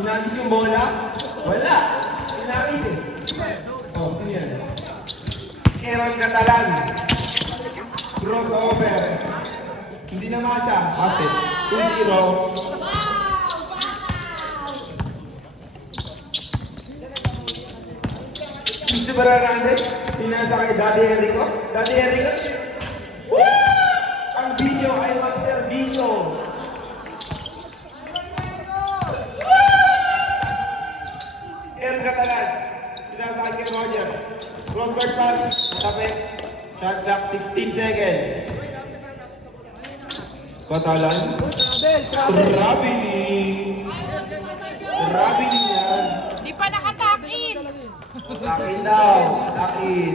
Sinangis yung bola? Wala. Sinangis eh. Oh, sino yan? Aaron Catalan. Crossover. Hindi na masa. Basket. 2-0. Christopher Hernandez. Pinasa kay Daddy Enrico. Daddy Enrico. Woo! Ang bisyo ay mag-servisyo. Aaron Catalan. Pinasa kay Roger. Crossbar pass. Tapit. Shot clock 16 seconds. Catalan. Grabe ni yan. Di pa nakatakin. Takin daw. Takin.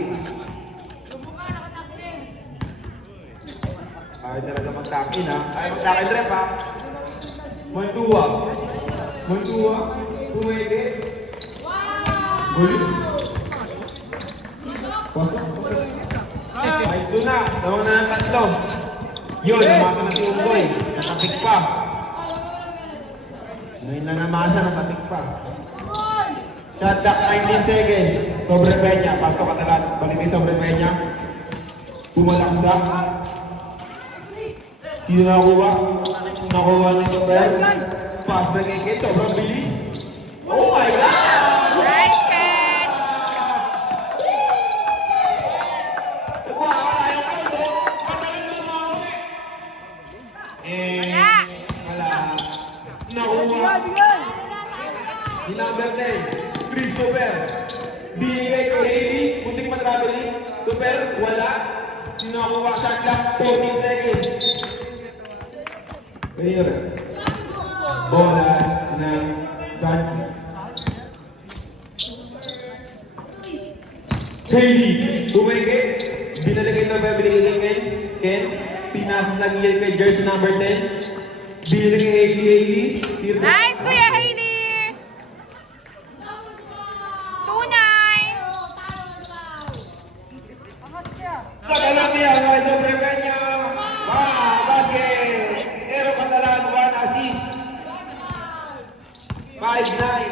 Ayaw talaga magtakin ha. Ayaw magtakin rep ha. Montua. Montua. Pumede. Huli. Pasok. Ay, ito na. Tawag na ng tatlo. Yun, namasa na si Unggoy. Nakapik pa. Ngayon na namasa, nakapik pa. Shot clock 19 seconds. Sobre Peña. Pasto Catalan. Balik ni Sobre Peña. Pumalaksak. Sino nakuha? Nakuha ni Topel. Pass na kay sobrang bilis. Oh my God! Nice catch. Wala. Nakuha. Di number 10. Christopher. Binigay kay Haley. Punting matraveling. Topel. Wala. Sino nakuha? Shot clock 14 seconds. Ngayon. Bola ng Santos. Haley. Tumeke. Binalagay na ba binigay kay Ken? Pinasa sa gilid kay jersey number 10. Binigay kay Haley. Nice, Kuya Hailey. 2-9. Catalan niya, mga Sobre Peña. Basket. Aaron Catalan, 1 assist. 5-9.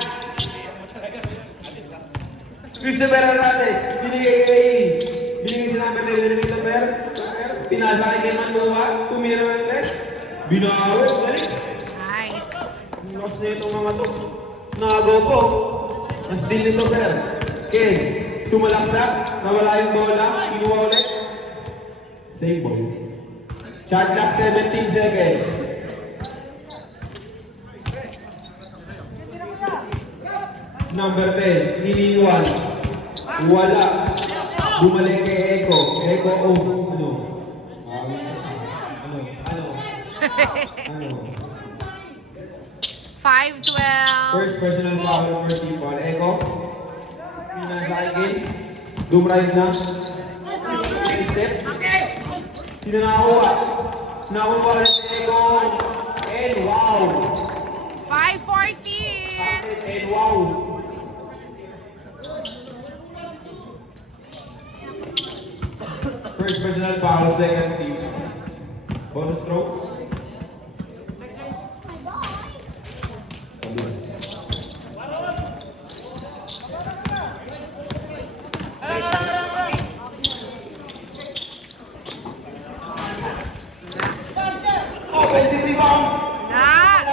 Christopher Hernandez, binigay kay Haley. Binigay si number 10, binigay kay Topper. Pinasa kay Mantua, tumira ng tres. Binawit, balik. Nice. Mas na itong mga to. Nagaw po. Mas din ni Topper. Ken, sumalaksak, nawala yung bola, kinuha ulit. Save ball. Shot clock 17 seconds. Number 10, iniwan. Wala. Bumalik kay Eko. Eko, ano? Ano? 5-12. First personal foul, first team foul. Eko. Pinasa again. Dumrive na. Step. Sino nakakuha? Nakakuha ulit si Eko. And wow! 5-14. And wow! First personal foul, second team. Bonus throw. Offensive rebound. Na.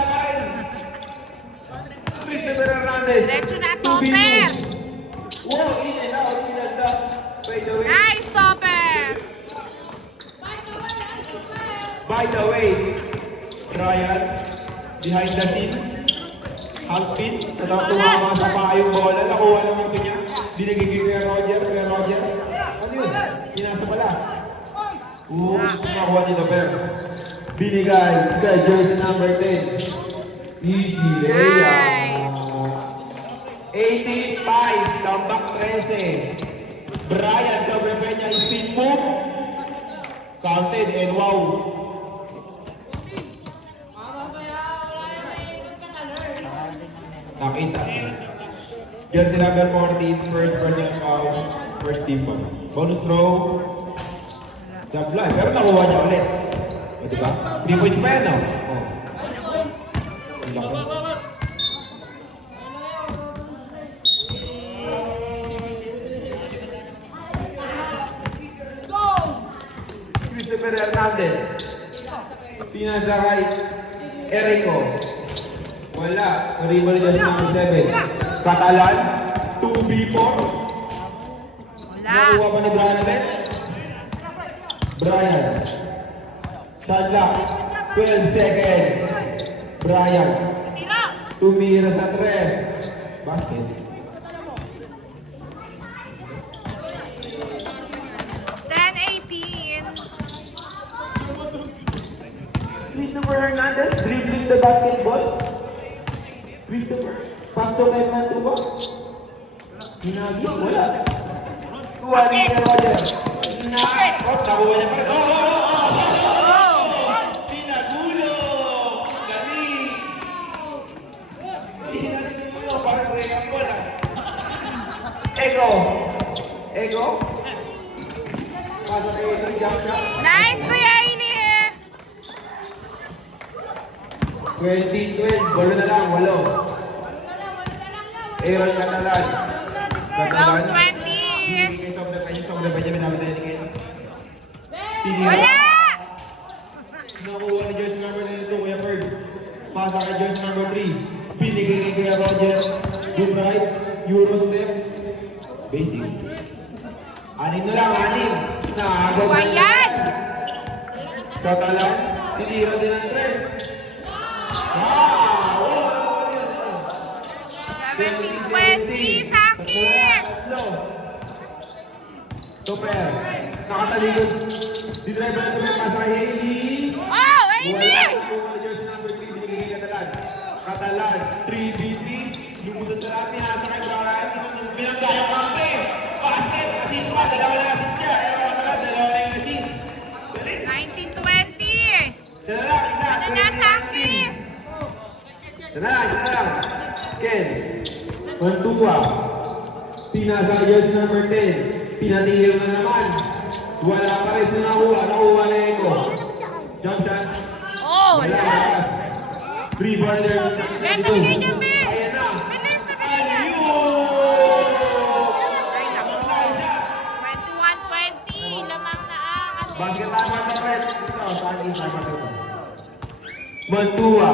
Christopher Hernandez. Diretso na, 2v2. Topper. Wow, in and out. Pinagda. By the way. Nice, Topper. By the way, Ryan, behind the scene, half spin, natang tumama sa paa yung bola, nakuha naman ito niya, binigay kay Roger, ano yun? Pinasa pala. Nakuha nito, pero binigay kay jersey number 10. Easy, layup. 18-5, tambak 13. Brian Sobre Peña, spin move. Counted and wow. Nakita. Jersey number 14, first person foul, first team foul. Bonus throw. Sablay, pero nakuha niya ulit. O, diba? 3 points pa yan, no? Oh. Ang lakas. Fernandez. Pinasa kay Erico. Wala. Rebound ni jersey number 7. Catalan. 2v4. Wala. Nakuha pa ni Brian ulit. Brian. Shot clock. 12 seconds. Brian. Tumira sa 3. Basket. 10-18. Christopher Hernandez dribbling the basketball. Christopher. Pass to kay Mantuba. Hinagis. Wala. Kuha ni Roger. Oh, nakuha niya pa. Pinagulo! Galing! Pinagulo! Parang break ko lang. Ego! Ego? Pasok kay Ego, jump shot. Nice, Kuya Ailey. 20-12, bolo na lang, 8. Aaron Catalan. Round 20. Sobra ba niya minamit na etiket? Wala! Nakuha ni jersey number 92, Kuya Ferg. Pasa kay jersey number 3. Binigay ni Kuya Roger. Good right. Eurostep. Basic. Anim na lang, anim. Naagaw. Ayan! Catalan. Tinira din ang 3. Wow! 17-20, Sakis! Topper. Nakatalikod. Dinrive na Topper. Pasa kay Hailey. Oh, Ailey! Wala. Jersey number 3. Binigay kay Catalan. Catalan. 3BP. Lumusot sa lahat. Pinasa kay Brian. Binanggaya kampe. Basket. Assist pa. Dalawa na assist niya. Catalan. Dalawa na yung assist. 19-20. Isa na lang. Isa. Ano na, Sakis? Isa na lang. Isa na lang. Ken. Mantua. Pinasa kay jersey number 10. Pinatigil na naman. Wala pa rin sa nakuha. Nakuha na Eko. Jump shot. Oh, Wala. wala. Lakas. Three-pointer. Ben, tumigay niya, Ben. Ayan na. Bilis na, bilis na. Ay, naku. 21-20. Lamang na ang ano. Basket time on the press. Ito, saan isa pa ito? Mantua.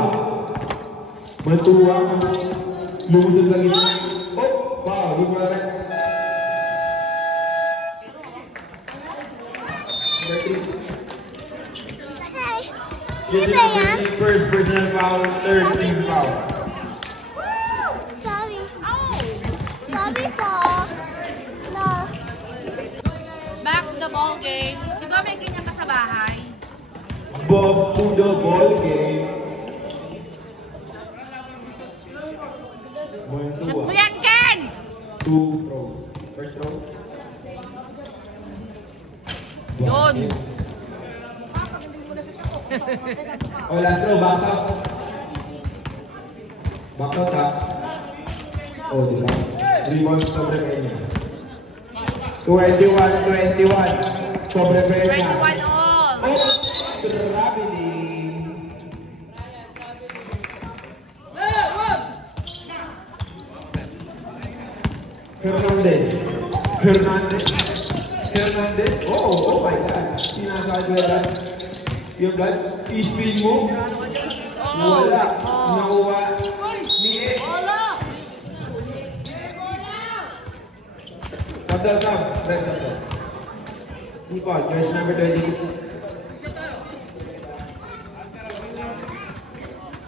Mantua. Lumusot sa gitna. Oh, wow. Lumusot rin. Jersey number 3, first personal foul, third team foul. Sorry. Sorry po. No. Back to the ball game. Di ba may ganyan ka sa bahay? Bob to the ball game. Shoot mo Mantua. yan, Ken! 2 throws. First throw. Yun. Oh, last throw, box out. Box out ha. Oh, di ba? Rebound sobre kanya. 21-21. Sobre kanya. 21 all. Oh, gravity. Hernandez. Oh my God. Sinasado yan. Yung God, i-spin mo. Oh. Wala. Oh. Nakuha ni Ed. Sab. Red sab. Nicole, jersey number 22.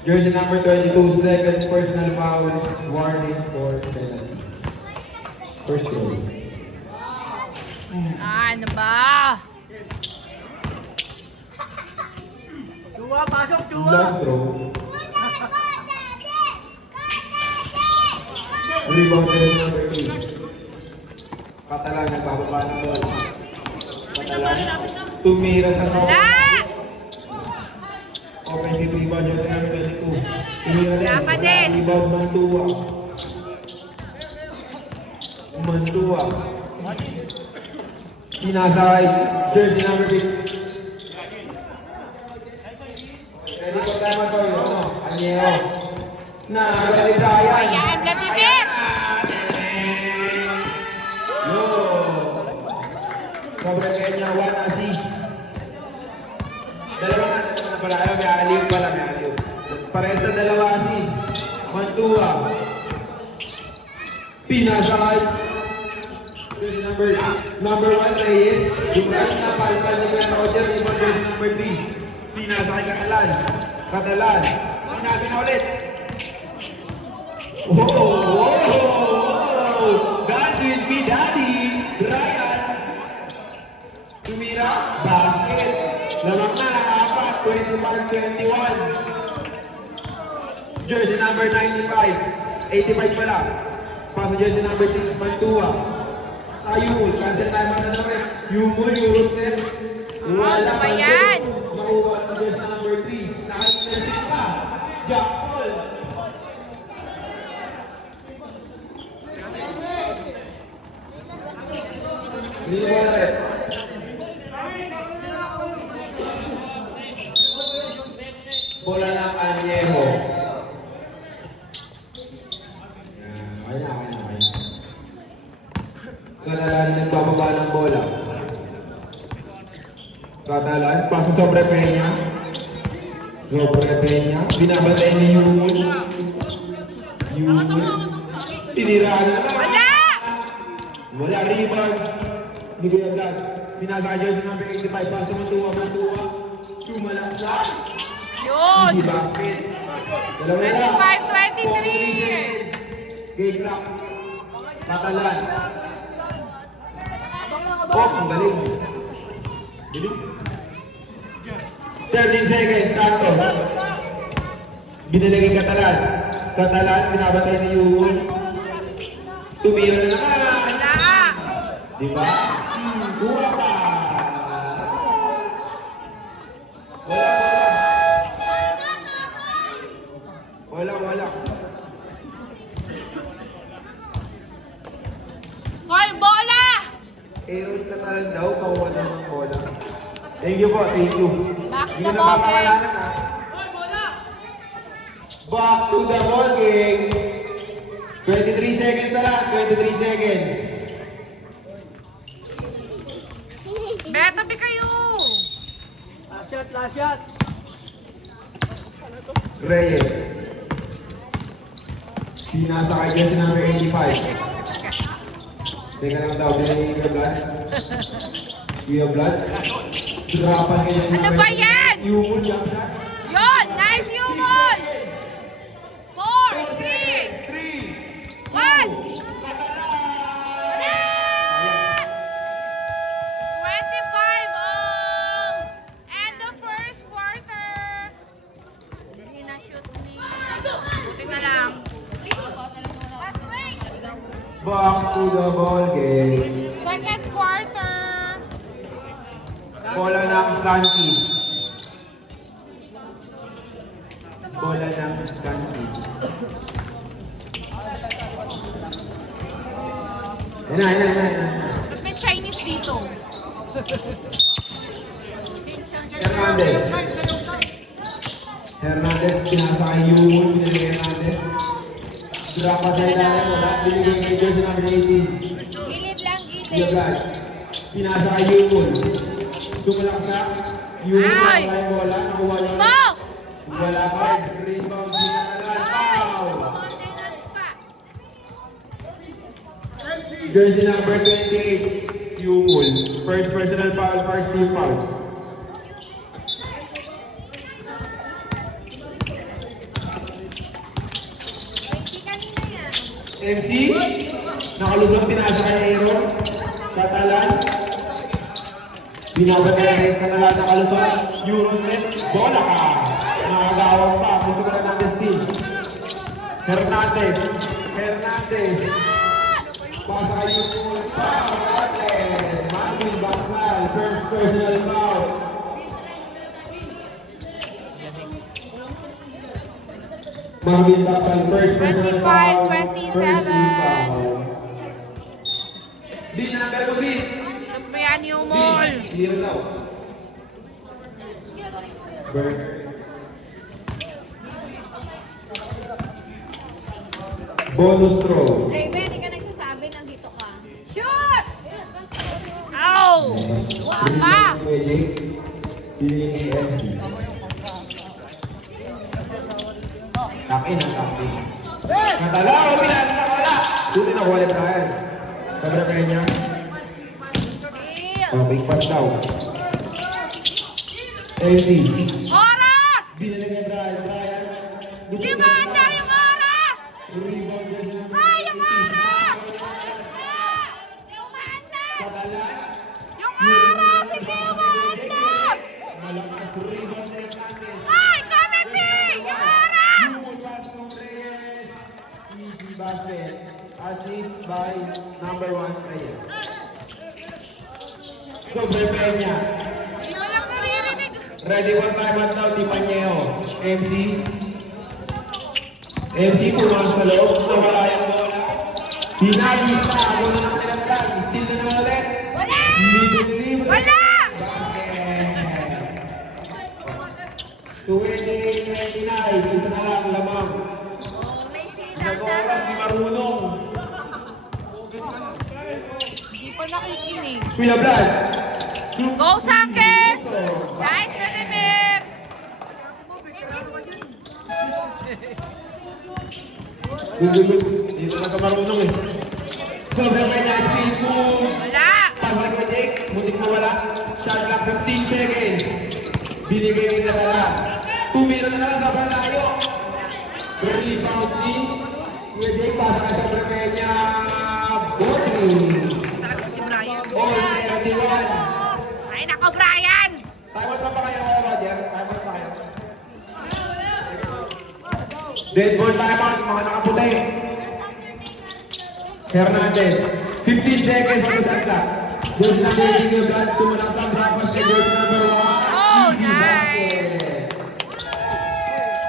Jersey number 22, second personal foul, warning for penalty. First goal. Ano ba? Last throw. Rebound jersey number 3. Catalan, nagbababa ng ball. Catalan, tumira sa soft. Wala! Offensive rebound jersey number 22. Tumira rin. Wala pa din. Rebound Mantua. Pinasa kay jersey number 8. Ready for time to yun, ano? Anyeo. Ready Brian. Ayan, Vladimir! Yo. Sobre kanya, 1 assist. Dalawa nga na pala. Ayaw, may aliw pala, may aliw. Parehas na dalawa assist. Mantua. Pinasakay. Jersey number 1, Reyes. Yung right na palpal ni Kuya Roger. Ibang jersey number 3. Pinasakay Catalan. Catalan. Pinasakay na ulit. Oh! Dance with me, Daddy! Ryan! Tumira, basket. Lamang na, apat, 25-21. Jersey number 95. 85 pala. Paso jersey number 6, Mantua. Ayun, cancel time na naman. Yumul, Eurostep. Ano ba yan? Makuha ang jersey number 3. Nakasinsin pa. Jack Paul. Hindi mo na rin. Bola ng Añejo. Kaya na. Catalan nagbababa ng bola. Catalan, pasa sobre Peña. Sobre Peña. Binabantay ni Yumul. Tiniraan na naman. Wala rebound. Hindi ko yung vlog. Pinasa jersey number 85. Paso Mantua. Sumalaksa. Yun! Easy basket. Dalawa na. 25-23. Game clock. Catalan. Oh, ang galing. Galing. 13 seconds. Santos. Binalagay Catalan. Catalan, binabatay ni Yuhon. Tumira na naman. Wala! Diba? Kuha pa. Wala. Hoy, bola! Aaron Catalan daw, kawalan ng bola. Thank you po, thank you. Back to Hindi the ko ball game. napapakalanan, ha? Back to the ball game. 23 seconds na lang, 23 seconds. Beto, pi kayo! Last shot. Reyes. Pinasa kay jersey number 85. Teka lang daw, binigay Kuya Vlad. Kuya Vlad. Drapan kay jersey Ano number ba yan? Yumul, jump shot. Yun! Nice humor! 4, 3, 3, 1! 25 all! And the first quarter! Hindi na shoot ni... Buti na lang. Back to the ball game. Second quarter! Bola ng Santis. Bola ng Santis. Yan. Ba't may Chinese dito? Hernandez, pinasa kay Yumul, binigay Hernandez. Drop pa sa ilalim mo, binigay kay jersey number 18. Gilid lang, Kuya Vlad, pinasa kay Yumul. Sumalaksa, Yumul, Ay! nakakaya yung bola, nakuha niya. Mo! Wala pa, rebound, pinakalan, foul! Jersey number 28, Yumul. First personal foul, first team foul. MC, nakalusot pinasa kay Aaron. Catalan. Binabat kay Reyes Catalan, nakalusot. Eurostep, bola ka. Nakagawang pa, gusto ko na natin steal. Hernandez. Pasa kay Yumul. Foul natin. Marvin Baksal, first personal foul. Marvin Baksal, first personal foul. 25-27. First team foul. Bin, number mo, Bin. Shoot mo yan yung mall. Clear daw. Burn. Bonus throw. Raven, hindi ka nagsasabi, nandito ka. Shoot! Ow! Mas Wala! Pwede. Binigay ni MC. nakuha ni Brian. Sobra kaya niya. Steal. Oh, big pass daw. MC. Oras! Binili kay Brian. Brian. Gusto Si niya Manda yung oras! Rebound niya siya. Ay, yung oras! Yung Manda. Patalan. Yung oras! Hindi yung Manda! Malakas rebound na Hernandez. Ay, committee! Yung oras! Hugo pass from Reyes. Easy basket. Assist by number 1 Reyes. Sobre Peña. Hindi ko lang naririnig. Ready for timeout now, Tipaneo. MC. MC pumasok sa loob. Nawala yung bola. Hinagis na. Ako na naman nilalang. Steal na naman ulit. Wala. Libre. Wala! Basket. 28-29. Isa na lang lamang. Oh, may sila Nag-oras ni Marunong. Hindi pa nakikinig. Pila Brad. Go, Sankes! Nice, Redimir! Dito na ka marunong eh. Sobrang may nice speed mo. Wala! Pasal ko Jake, mutik mo wala. Shot clock 15 seconds. Binigay rin na dala. Tumira na lang sa layo. Rebound ni Kuya Jake, pasa ka sa Bracania. Bowling. Talaga si Brian. All 31. Ay, nako, Brian! Time out pa ba kayo, Roger? Time out pa kayo. Dead ball time out, mga nakaputi. Hernandez, 15 seconds on the shot clock. Jersey number 18 yung blood, sumunang sa brapas kay jersey number 1. Oh, Easy nice. basket.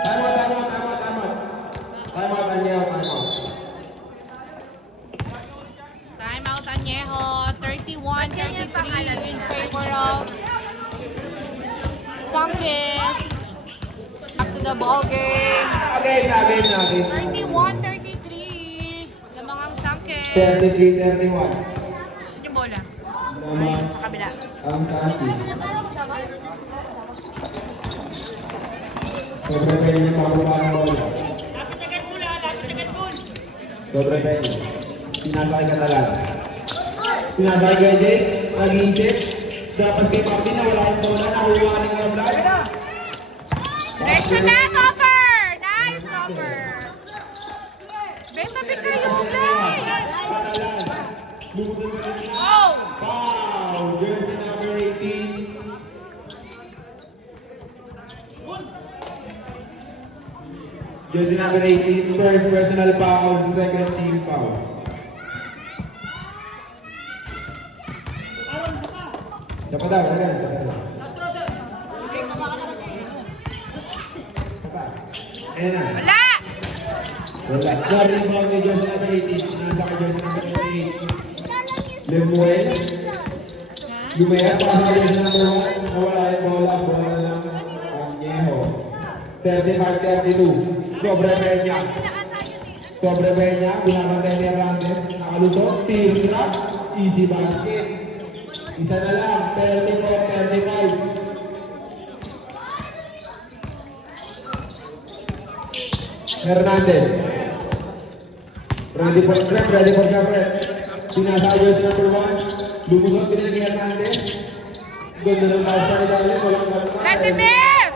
Time out, time out, time out, time out. Time out, Daniel, time out. Timeout, Añejo. 31-33 in favor of Sankes. Back to the ball game. Again. 31-33. Lamang ang Sankes. 33-31. Saan yung bola? Naman Sa kabila. ang Santis. Sobre Peña, pakuha ng bola. Sobre Peña. Pinasakay ka talaga. Pinasakay kay Jake, nag-iisip. Dapat kay Papi na wala akong bola, nakuha ng kabla. Ayun na! Next na, Topper! Nice, Topper! Ben, tabi kayo, Ben! Patalan. Lumutol ka rin. Oh! Foul! Jersey number 18. Jersey number 18, first personal foul, second team foul. Sapa daw, sapa daw. Sapa. Ayan na. Wala! Wala. Sorry rebound ni Jersey number 18. Nasa ka Jersey number 28. Lemuel. Lumaya pa sa Jersey number 1. Nawala yung bola. Bola lang. Añejo. 35-32. Sobre Peña. Sobre Peña. Binabantay ni Hernandez. Nakalusot. Team trap. Easy basket. Isa na lang. 34-35. Hernandez. Ready for shot, ready for shot. Sinasayos si number 1. Lumusot din ni Hernandez. Ganda ng pasa ni Dali. Walang kalma. Vladimir!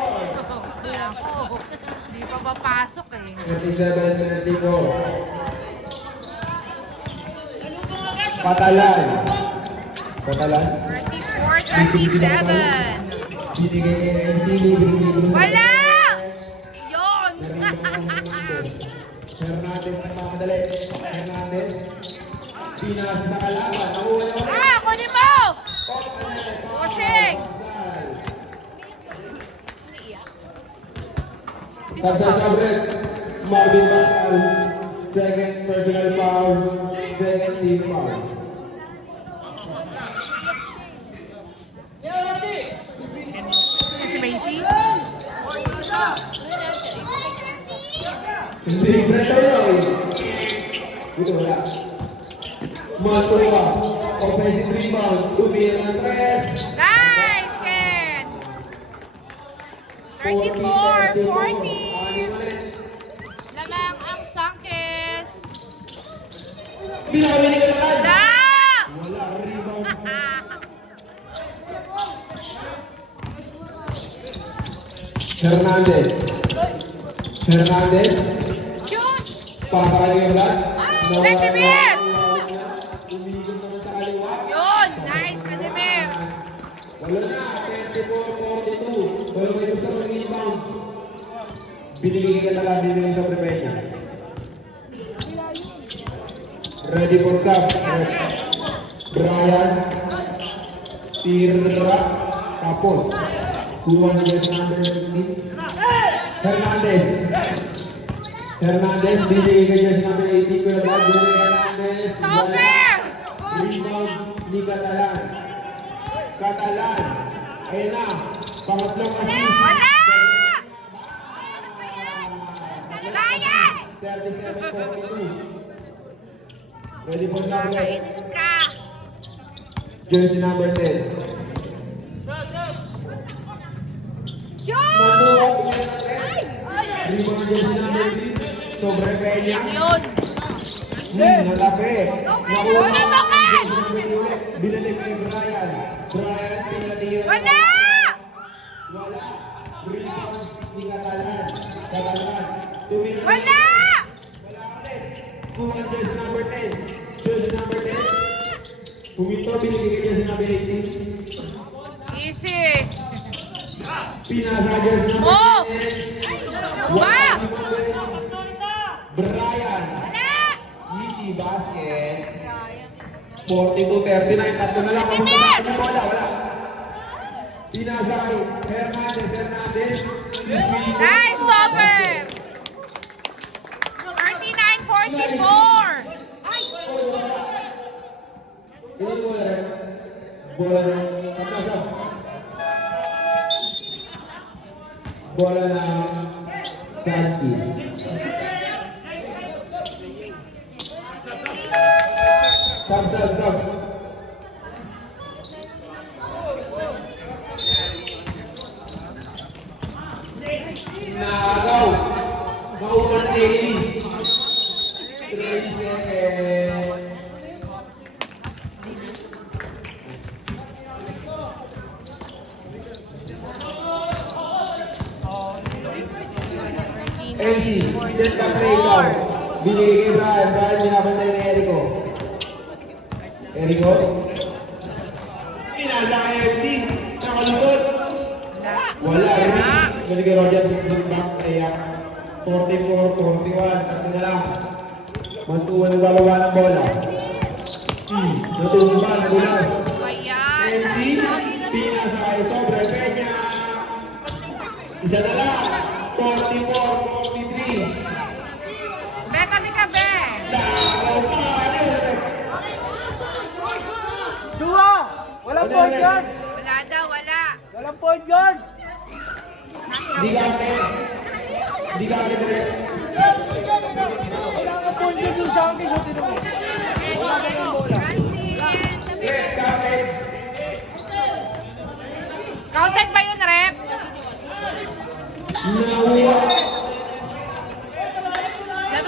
Hindi pa papasok eh. 37-34. Patalan. 34-37. Binigay kay MC. Libre-libre. Wala! Yun! Hernandez na mamadali. Hernandez. Pinasa sa kalaban. Nakuha na ulit. Ah, kunin mo! Pushing! Sabret. Marvin Pascal. Second personal foul. Second team foul. Si Macy? Hindi, pressure lang. Dito wala. Mantua. Offensive rebound. Tumira ng tres. Nice, Ken! 34-40. Lamang ang Sankes. Pinakabili ka naman. Wala! Wala, rebound. Hernandez. Hernandez. Shoot! Pasa ka niya ba? Vladimir! Umigil naman sa kaliwa. Yun! Nice, Vladimir! Wala na, 34-42. Wala may gusto mag-inbound. Binigay ka talaga, binigay sa prepenya. Ready for sub. Brian. Tira. Tapos. Kuha niya sa number 16. Hernandez. Hernandez, binigay ka niya sa number 18. Kuya Brad, Hernandez. Stopper! Rebound ni Catalan. Catalan. Ayan na. Pangatlong assist. Wala! Ryan! 37-42. Ready for number Kainis ka! jersey number 10. Shoot! Manuwa. Rebound jersey number 3. Sobre Peña. Yun! Nalapi. Nakuha. Wala ba ka? Binalik kay Brian. Brian, pinatira. Wala! Wala. Rebound ni Catalan. Catalan. Tumira. Wala! Wala ulit. Kuha jersey number 10. Jersey number 10. Pumito, binigay jersey number 18. Easy! Pinasa jersey number Oh! 10. Wow! Brian. Wala! Easy basket. 42-39. Tatlo na lang. Timid! Wala, wala. Pinasa kay Hernandez. Hernandez. Nice, stopper! 39-44! Ini bola. Bola. Kapasa. Bola na Santis. Sab. Nagaw. Mauwan Daily. 3 seconds. MC, set ka play down. Binigay kay Brian. Brian, binabantay ni Erico. Erico? Pinasa kay MC. Nakalusot. Wala. Binigay Roger. Back kaya 44-41. Sabi na lang. Mantuwa ng balawa ng bola. Natulong ba? Nagulas. Ayan! MC, pinasa kay Sobre Peña. Isa na lang. 44-43. Be, kami ka, be! Dagaw pa. Dua! Walang point guard! Wala daw, wala! Walang point guard! Di gamit. Di gamit rin. Wala kang point guard yung sa akin, so tinan mo. Wala na yung bola. Red gamit. Counted ba yun, rep? Nahuwa.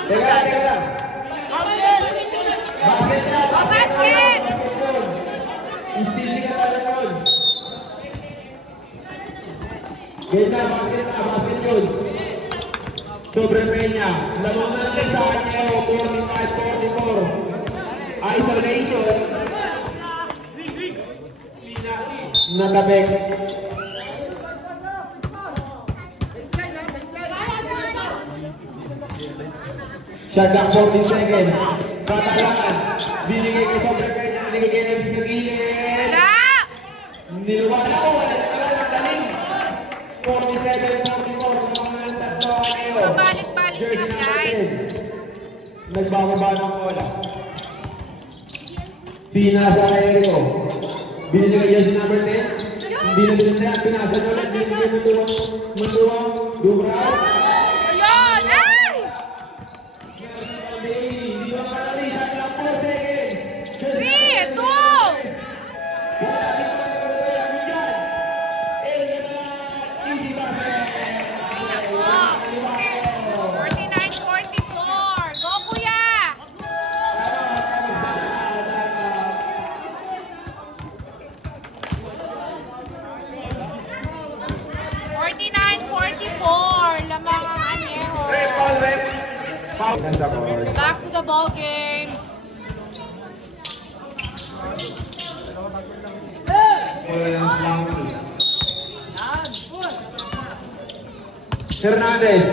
Teka lang. Basket na. Oh, basket! Istili ka pala yun. Ganda, basket yun. Sobre Peña. Lamang na lang sa kanya. 45-44. Isolation. Nakabek. Shot clock 14 seconds. Kataklakan. Binigay kay Sobre Peña. Binigay kay MC sa gilid. Wala! Niluwala ko. Wala na talaga ng daling. 47-44. Mga tatlo kayo. Pabalik-balik Jersey lang, number guys. 10. Nagbababa ng bola. Pinasa kay Erico. Binigay kay jersey number 10. Hindi na binigay. Pinasa na ulit. Binigay Munduang. Dubral. Ayun! Ay! Hindi mo nakalali. Shot clock 4 seconds. Jersey 3, 2! Easy basket. 49-44! Go, kuya! Nasa court. Back to the ball game. Walang slump. Hernandez.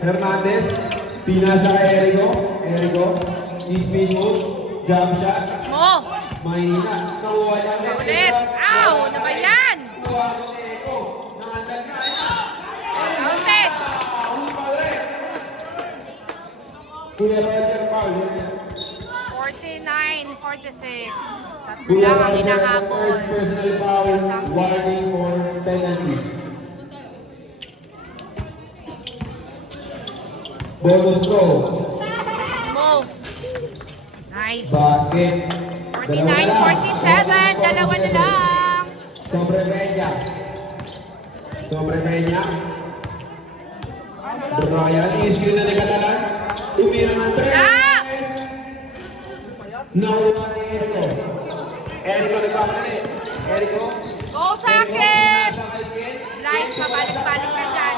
Hernandez. Pinasa kay Erico. Erico. Spin move. Jump shot. Mo. Mahina. Nakuha niya. Ulit. Ow! Ano ba yan? Nakuha ko si Erico. Nangandag na. Counted. Huli pa ulit. Kuya Roger foul. 49-46. Tatlo Kuya lang ang Roger, hinahabol. first personal foul. Warning for penalty. Bonus throw. Mo. Nice. Basket. 49-47. Dalawa na lang. Sobre Peña. Sobre Peña. Brian, issue na nagkatalan. Tumira ng 3. Ah! Nakuha ni Erico. Erico nagpapalit. Erico. Go Sakis! Line, pabalik-balik ka dyan.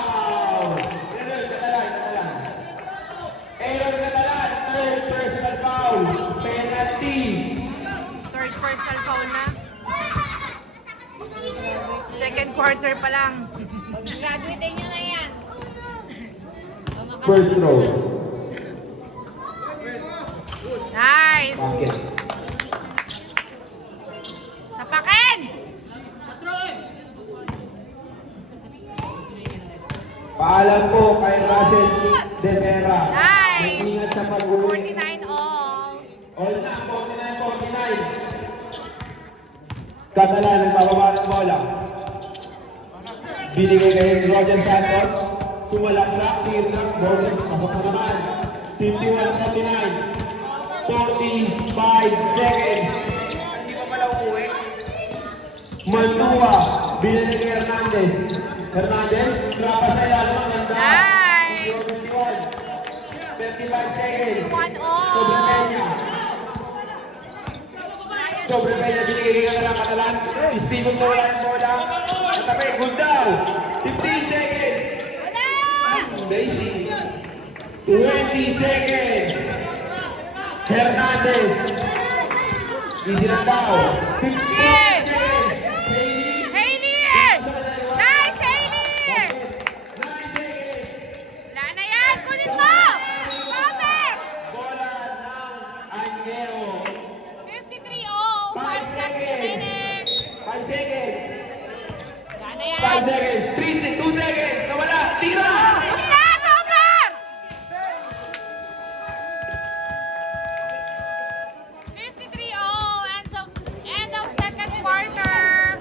Aaron Catalan, third personal foul. Penalty. Third personal foul na. Second quarter pa lang. Graduate nyo na yan. First throw. Nice! Basket. Sapakin! Paalam po kay Russell De Vera. Nice! Mag-ingat sa pag-uwi. 49 all. All na, 49-49. Catalan, nagbababa ng bola. Binigay kay Roger Santos. Sumalaksak, tirnak, Roger, pasok na naman. 51-49. 45 seconds. Hindi ko pala uuwi. Mantua, binigay kay Hernandez. Hernandez, trapa sa ilalim ang ganda. Nice! 35 seconds. 1 all. Sobre Peña. Sobre Peña, binigay ka na lang Catalan. Steven na wala yung bola. Natabi, Gundao. 15 seconds. Daisy. 20 seconds. Hernandez. Easy lang daw. 15 Shit! seconds. Hailey. Hailey! Nice, Hailey! 9 seconds. Wala na yan! Kunin mo! Perfect! Bola ng Angelo. 53 all. 5 seconds remaining. 5 seconds. Wala na yan. 5 seconds. 2 seconds. Nawala. Tira! Sige na, Tomer! 53 all. End of second quarter.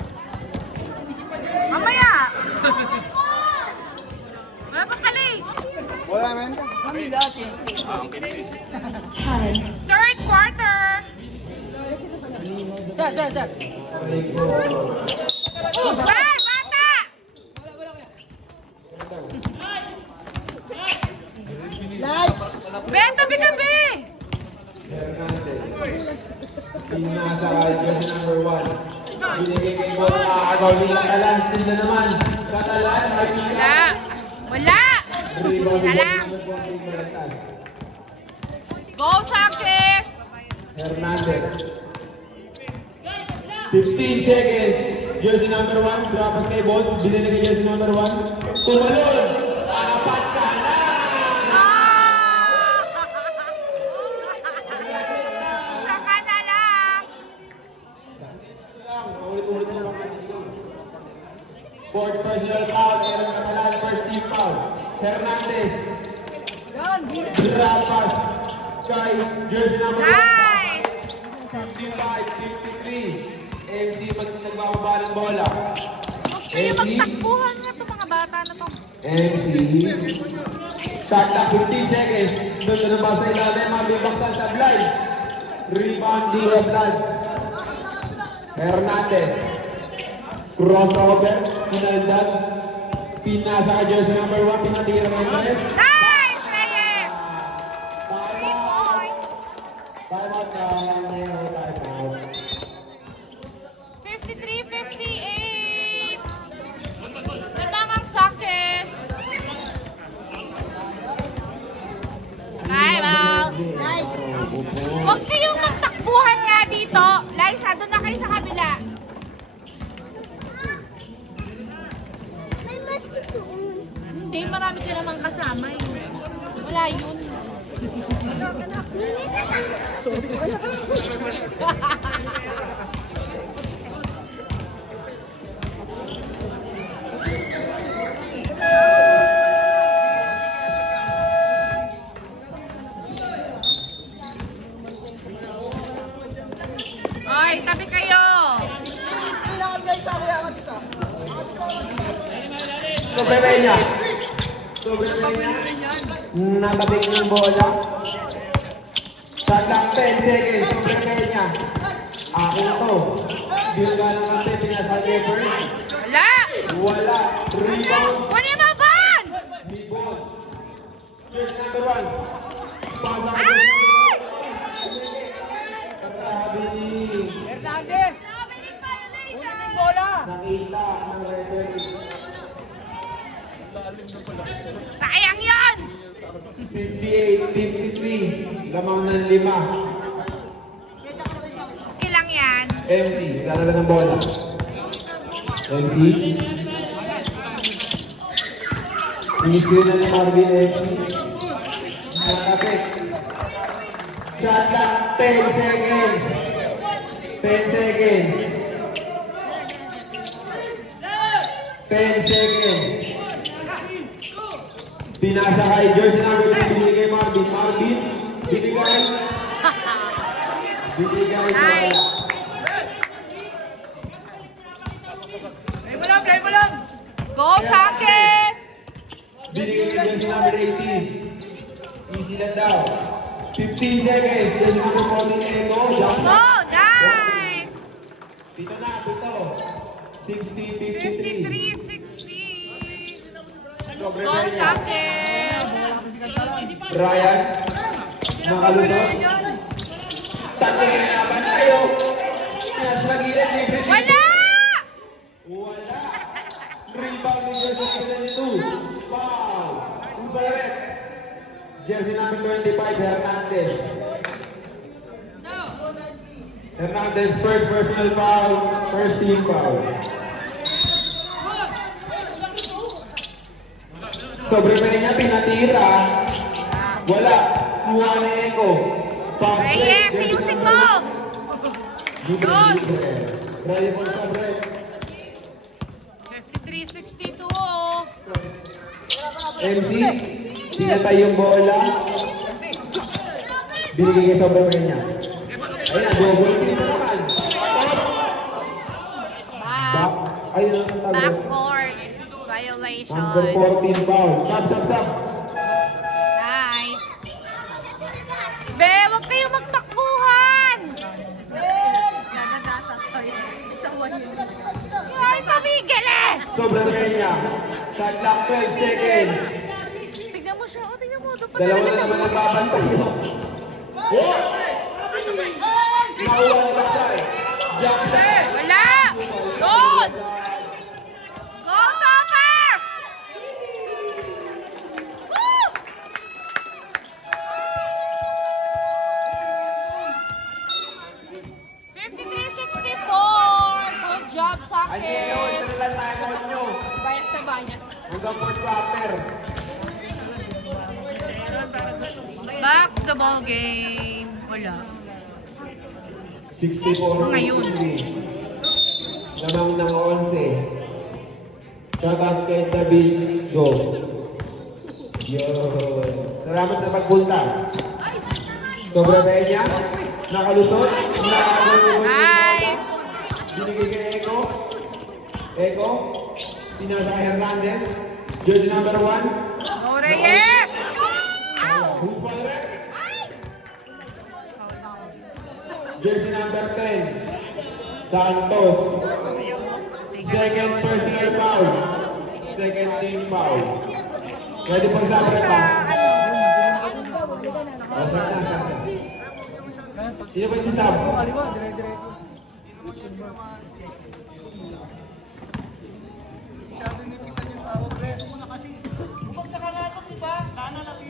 Mamaya! Wala pa kali. Third quarter. Hey, bata! Ben, tabi-tabi! Hernandez. Pinasa kay jersey number 1. Binigay kay Bola nakakagaw ni Catalan. Steal na naman. Catalan, may pika. Wala! Wala! Rebound Wala ni lang. number 1 kay Morantas. Go, Sakis! Hernandez. 15 seconds. Jersey number 1. Drapas kay Bot. Binigay kay jersey number 1. Tumalon. Apat ka na. Saka na lang! Ulit-ulit na lang. Fourth personal foul. Aaron Catalan. First team foul. Hernandez. Drapas kay jersey number 1. Nice! 55-53. MC nagbababa ng bola. Huwag kayo magtakbuhan nga itong mga bata na to. MC. Shot clock 15 seconds. Doon na ba sa ilalim, mabibaksan sa blind. Rebound di Blood. Hernandez. Crossover. Pinaldag. Pinasa ka jersey number 1. Pinatira ng Reyes. Nice, Reyes! 3 Time points. out na. Time out. 53-58. Nabangang Sakis. Sobre Peña. Sobre Peña. Natabik ng bola. Shot clock 10 seconds. Sobre Peña. Akin to. Bilga ng kante. Pinasal referee. Wala! Wala. Rebound. Kunin mo, Bon! Rebound. Jersey number 1. Pasa ka. Ay! Grabe ni. Hernandez! Kunin mo yung bola! Nakita ng referee. Sayang yun! 58-53. Lamang ng 5. Okay lang yan. MC, sana lang ng bola. MC. Iniscreen na ni Marvin MC. Nakapit. Shot clock, 10 seconds. 10 seconds. 10 seconds. Pinasa kay jersey number 2, binigay Marvin. Marvin, binigay. Binigay sa Nice. bola. Play mo lang! Go, Sanchez! Binigay ni jersey number 18. Easy lang daw. 15 seconds. Jersey number 14, Ego. Jackson. Oh, nice! Dito na, dito. 60-53. 53-60. Sobre Go, Peña. Sanchez! Ryan. Nakalusot. Tatlo na naman tayo. Nasa gilid, libre. Wala! Wala. Rebound ni jersey number 22. Foul. Ubaret. Jersey number 25, Hernandez. Hernandez, first personal foul, first team foul. Sobre Peña, pinatira. Wala. Kuha ni Eko. Pass break. Reyes, Jersey ayusin number mo! Libre, Yun. libre. Ready for sobre. 53-62, oh. MC, pinatay yung bola. Binigay kay Sobre Peña. Ayun na, double team na naman. Back. Ayun ang tawag. Backboard. Violation. Number 14 foul. Sub. Nice. Be, huwag kayo magtakbuhan! Ay, pamigil eh! Sobre Peña. Shot clock 12 seconds. Tignan mo siya, tignan mo. Doon pa Dalawa talaga na sa naman ang babantay mo. Oh! Nauwa ni Baksay. Jackson. Wala! Doon! Go, Topper! Woo! Good job sa Ay, kayo, akin. isa na lang tayo nyo. Bias na bias. Hanggang fourth quarter. Back to the ball game. Wala. 64. Ngayon. Lamang ng 11. Shout out kay David. Go. Yun. Salamat sa pagpunta. Sobre Peña. Nakalusot. Nice. Binigay kay Eko. Eko. Pinasa kay Hernandez. Jersey number 1. Go, Reyes! Who's ball back? Jersey number 10. Santos. Second personal foul. Second team foul. Ready for Sa Sabra pa? ano? Saan na? Sino ba si Sab? Kaliwa, dire-diretso. Masyado nipisan yung tao, pre. Muna kasi. Bumagsak ka nga ito, di ba? Kanan natin.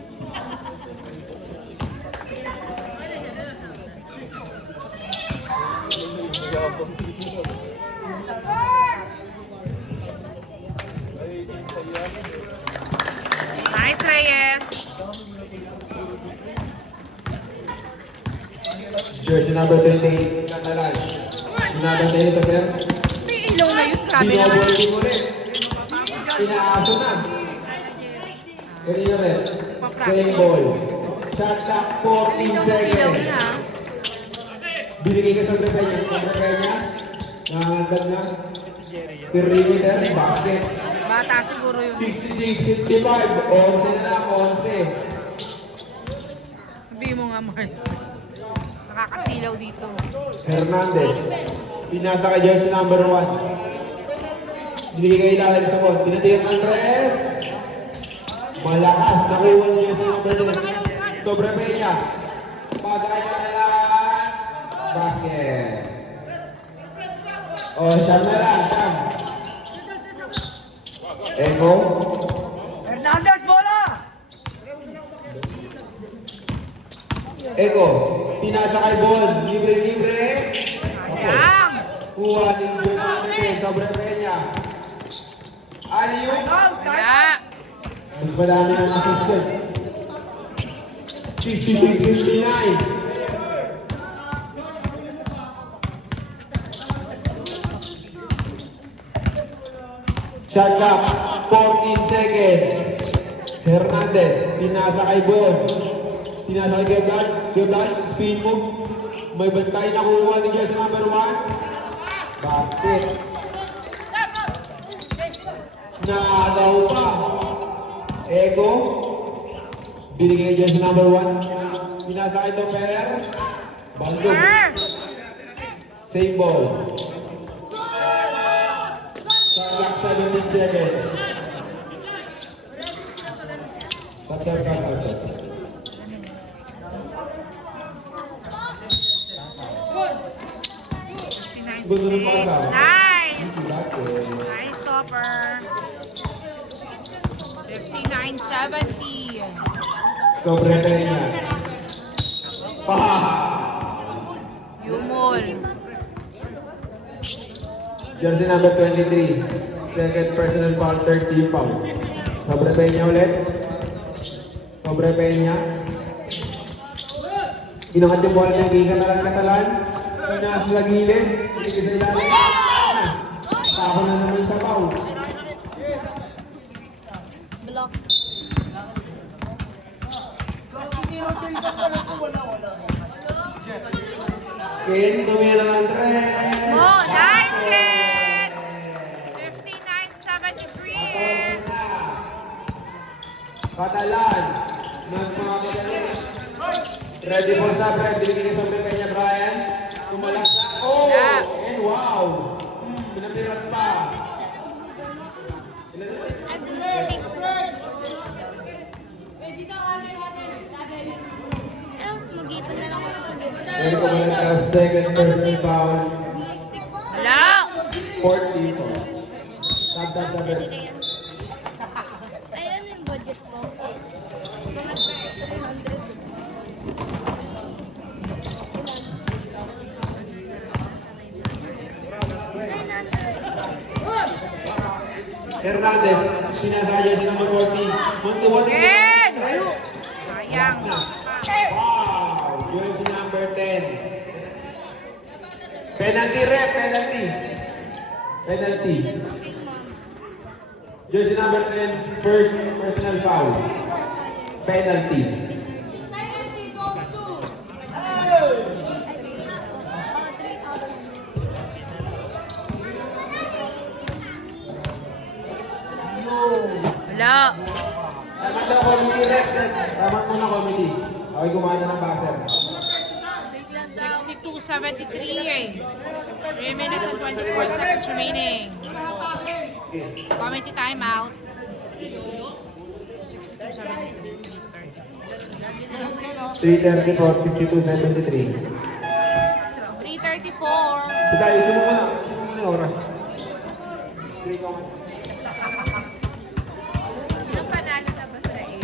Nice, Reyes. Jersey number 28. Kanalan. Sinagantay nito, sir. May ilaw na yun. Grabe naman. Pinobol team ulit. Pinaaso na. Kanina rin. Same ball. Shot clock 14 Ilaw na seconds. na. Binigay ka sa Peña. Sa Peña. Nangandag na. Perimeter. Basket. Bata siguro yun. 66-55. 11 na lang, 11. Sabihin mo nga, Mars. Nakakasilaw dito. Hernandez. Pinasa kay jersey number 1. Binigay kay ilalim sa ball. Pinatiyang Andres. Malakas. Nakuha niya jersey number 10. Sobre Peña. Pasa kay Kanelan. Basket. O, siyam na lang. Siyam. Eko. Hernandez, bola! Eko. Pinasa kay Ball. Libre-libre. Ayan! Kuha ni Jonathan Sobre Peña. Aliyo. Wala! Mas marami ng assistant. 66-59. Shot clock, 14 seconds. Hernandez, pinasa kay Bon. Pinasa kay Geblan. Geblan, spin move. May bantay na kuha ni Jess number 1. Basket. Nakagaw pa. Eko. Binigay kay Jess number 1. Pinasa kay Toper. Bandog. Same ball. Shot clock, 17 seconds. Sap. Gusto ng pasa. Nice! Easy basket. Nice stopper. 59-70. Sobre Peña. Pa! Yumol. Jersey number 23. Second personal foul, 30 foul. Sobre Peña ulit. Sobre Peña. Inangat yung bola ng Giga na lang Katalan. Pinasa sa gilid. Hindi sa ilalim. Tako na naman sa foul. Block. Ken, tumira ng tres. Oh, nice hit! 59-73. Katalan. Nagmamagaling. Ready for sub, ready binigay sa Peña, Brian. Tumalaksa. Oh! Yeah. And wow! Pinapirat pa. I'm gonna take mag-ipon na lang ako sa Pero kumalat ka second personal foul. Wala! 40 po. Sab. Ayan yung budget ko. Mga 300. Hernandez, sinasaya sa number 40. Montuwan. Again! Sayang. Wow! Jersey number 10. Penalty rep, penalty. Penalty. Jersey number 10, first personal foul. Penalty. Wala! Tama na committee rep. Tama mo na committee. Okay, kumain na ng buzzer. 62-73. 3 minutes and 24 seconds remaining. Committee timeout. 3:30 po, 62-73. 3:34. Sige, isin mo muna. Isin mo muna yung oras. Sige, comment. Yung panalo na ba sa iyo?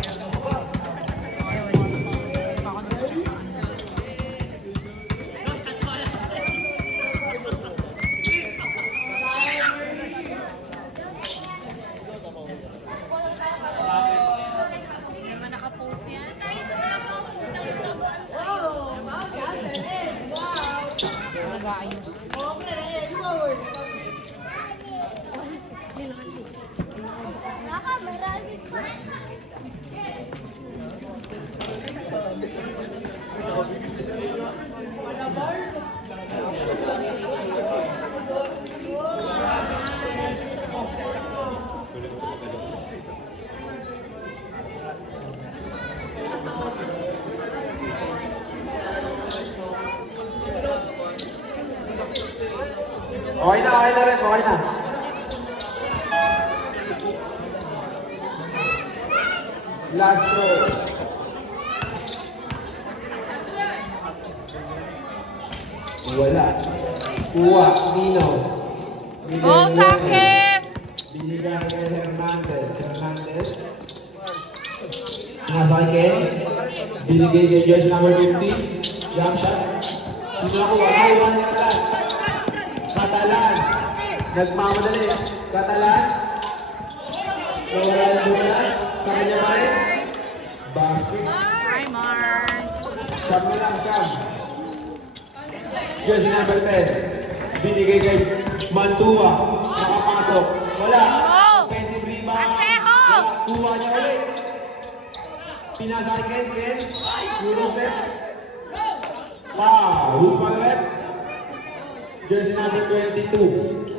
Hindi naman nakapost yan. Nag-aayos. Marami pa. Okay na rin, okay na. Last throw. Wala. Kuha, Nino. Go, Sanchez! Binigay kay Hernandez. Hernandez. Nasa kay Ken. Binigay kay Josh number 50. Jump shot. Sino ako? Nakuha niya Catalan. Catalan. Nagmamadali. Catalan. Sobrang bola. Sa kanya pa rin. Basket. Hi, Mars. Shot na lang, Sham. Jersey number 10. Binigay kay Mantua. Nakapasok. Wala. Offensive rebound. Asejo! Wala. Kuha niya ulit. Pinasa kay Ken. Euro step. Wow. Who's my left? Jersey number 22.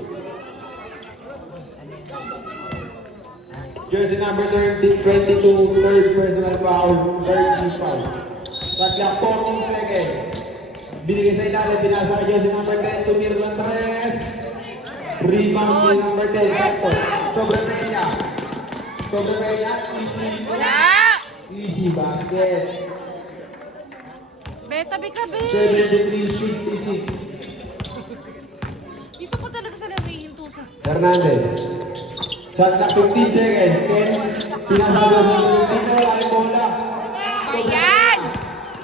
Jersey number 22, third personal foul, third foul. Tatlang 14 seconds. Binigay sa ilalim, pinasa kay Jersey number 10, Tumir Lantares. Rebound kay number 10, Santos. Sobre Peña. Sobre Peña, Wala! easy basket. Beta, bikabi! 73-66. Dito po talaga sa lami yung tusa. Hernandez. Shot na 15 seconds. Ken, pinasa kay Jersey number 15, wala yung bola. Ayan!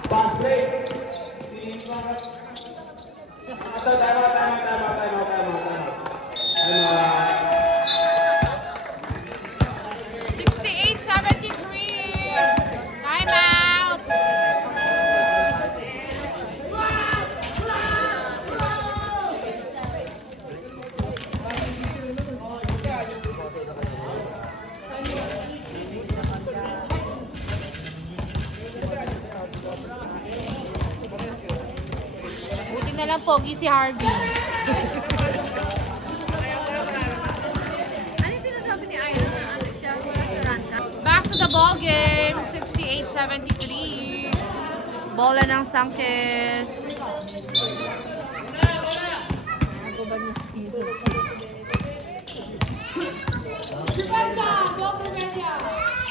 Pass break. Time out. 68-73! Time out! Buti na lang pogi si Harvey. Ano yung sinasabi ni Iron? Ano siya? Wala sa ranta. Back to the ball game, 68-73. Bola ng Sanchez. Ako ba niya skill?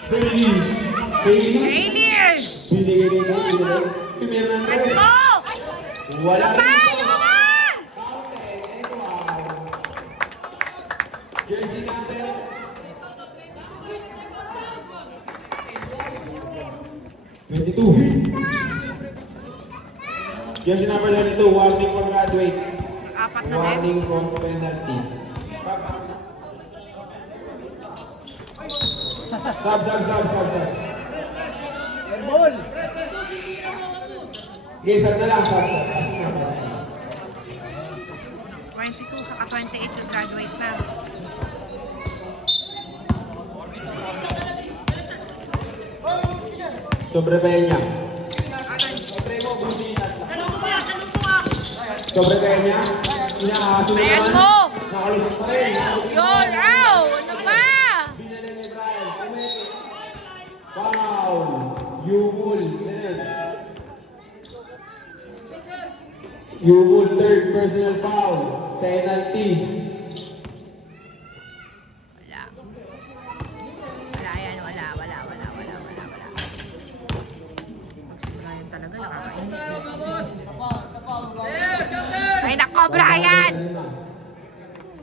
Bailey. Bailey. Aliens! Binigay din ng binigay. Tumir ng Let's tres. go! Wala rin. Kapay! Naman! Jersey number. Jersey number 22, warning for graduate. Apat na din. Warning from penalty. Sub. Airball! Okay, sub na lang, sub. 22 saka 28 na graduate na. Sobre Peña. Sobre Peña. Inaaso na Ayan naman. mo! Nakalusot pa rin. Yun! Ow! Ano ba? Binala ni Brian. Tumingin. Foul. Yubul. Yubul, third personal foul. Penalty. Wala. Wala yan. Wala. Magsimula yun talaga. Nakakainis. Ay, nako, Brian!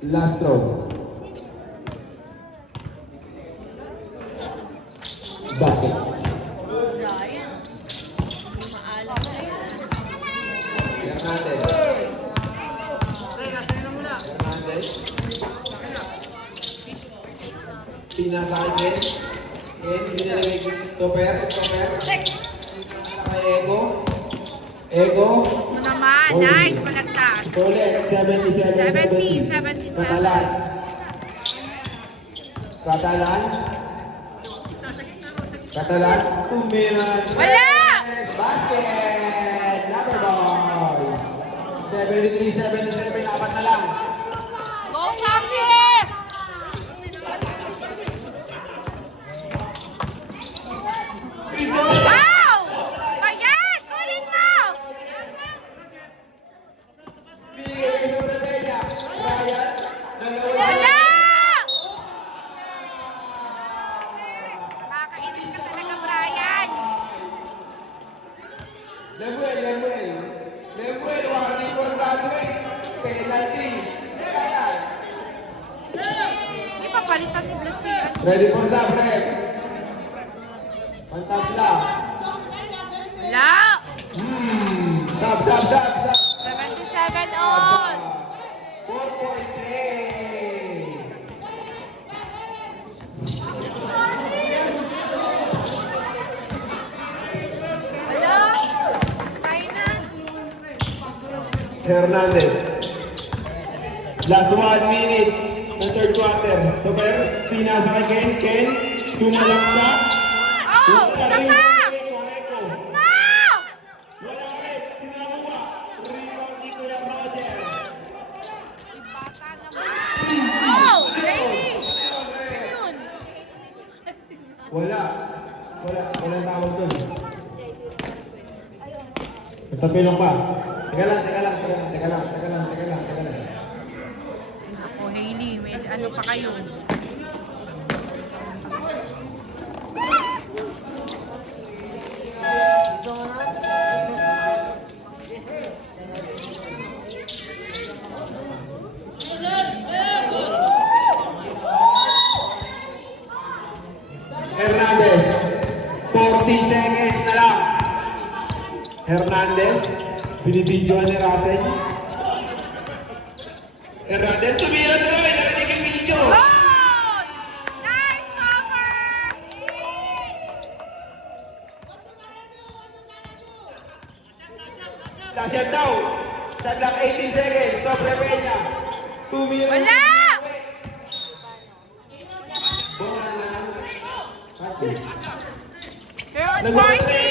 Last throw. Basket. Brian. Hindi maalam na yan. Hernandez. Hernandez. Pinasa kay Ken. Ken, binalagay Toper. Kay Ego. Ego. Ito naman. Nice. Malagtas. Ulit. 77. 77. Catalan. Tumiran. Wala! Basket. Number ball. 73-77. Apat na lang. Go, Sanchez! Wow! Ayan! Kulit mo! Bigay kay Sobre Peña. Penalty. May papalitan ni Black yan. Ready for sub, ref. Pantabla. Wala! Sub, sub, sub, sub. 77 all! 4.3. Hello? Kain na. Hernandez. Last 1 minute ng third quarter. So, pero pinasa kay Ken. Ken, sumalaksa. Oh! Isa pa! Eko. Pa! Wala ulit. Sinakuha. Rebound ni Kuya Roger. Bata naman. Oh! Ready! Yun. Wala. Walang tawag doon. Tapilong pa. Teka lang. Ako, Hailey, may ano pa kayo? Hernandez. 40 seconds na lang. Hernandez. Binibidyoan ni Russell. Hernandez, tumira na rin. Narinig yung video. Oh! Nice cover! Last shot daw. Shot clock 18 seconds. Sobre Peña. 2 minutes. Wala! Bola lang. Practice. Third Nag-work na party!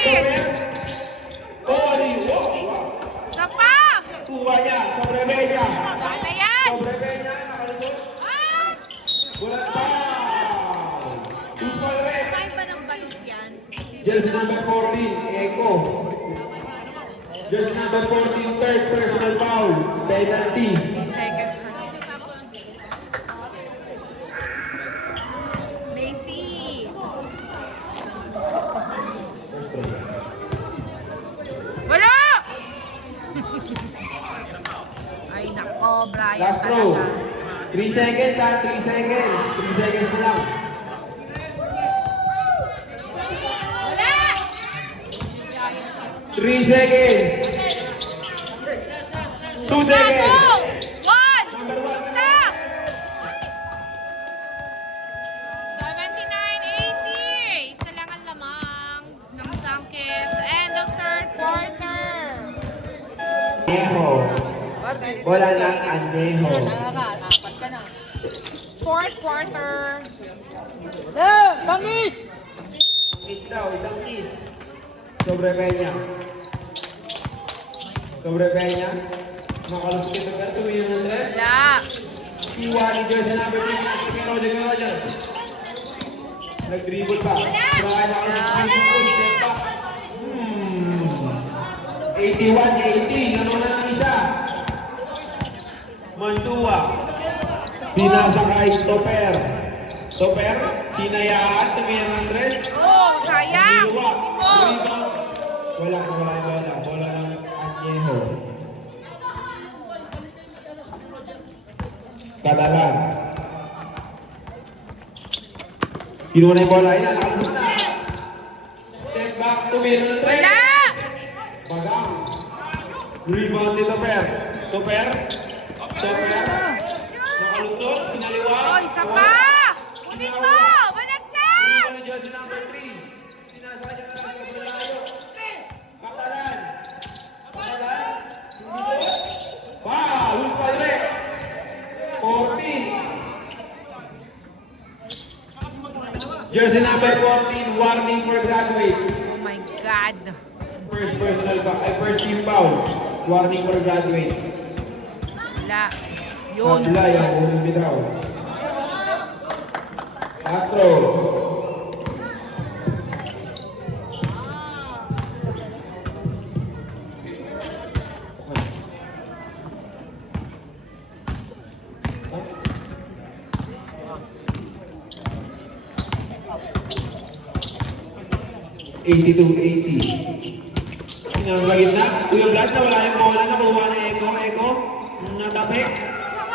Oh, wow. Isa pa! Kuha niya. Sobre Peña. Ano yan? Sobre Peña. Nakalusot. Ah! Wala pa. Who's for the red? Kain pa ng balis yan. Jersey number 14, Eko. Jersey number 14, third personal foul. Penalty. 3 seconds for Macy. Wala! Ay nako, Brian Last throw. talaga. 3 seconds ha, 3 seconds. 3 seconds na lang. Wala! 3 seconds. 2 seconds. One! Number 1 na. Na! 79-80. Isa lang ang lamang ng Sankis. End of third quarter. Anejo. Wala na, Anejo. Apat ka na. Fourth quarter. Bangis! Kiss daw, isang kiss. Sobre Peña. Sobre Peña. Nakalusot ito pero tumingin ng tres. Wala. Iwa ni Jersey number 3. Roger. Nag-dribble pa. Baka nakalusot. Step back. 81-80. Nanon na ng isa. Mantua. Binasa kay Toper. Toper. Hinayaan. Tumingin ng tres. Oh, sayang. Iwa. Oh. Rebound. Wala. Bola ng Añejo. Kadalan. Kinuha na yung bola. Ayan, nakalusot na. Step back. Tumira ng tres. Wala. Bagang. Rebound ni Toper. Toper. Nakalusot. Pinaliwa. Oh, isa pa. Kunin mo. Balagtas. Rebound ni Jersey number 3. Sinasa niya na lang sa malayo. Katalan. Hindi. Luz Padre. 14. Jersey number 14. Warning for graduate. Oh my God. First team foul. Warning for graduate. Wala. Yun. Sabla yung unang bitaw. Astro. Sinang sa gitna. Kuya Vlad na wala yung bola. Nakuha na Eko. Natapik.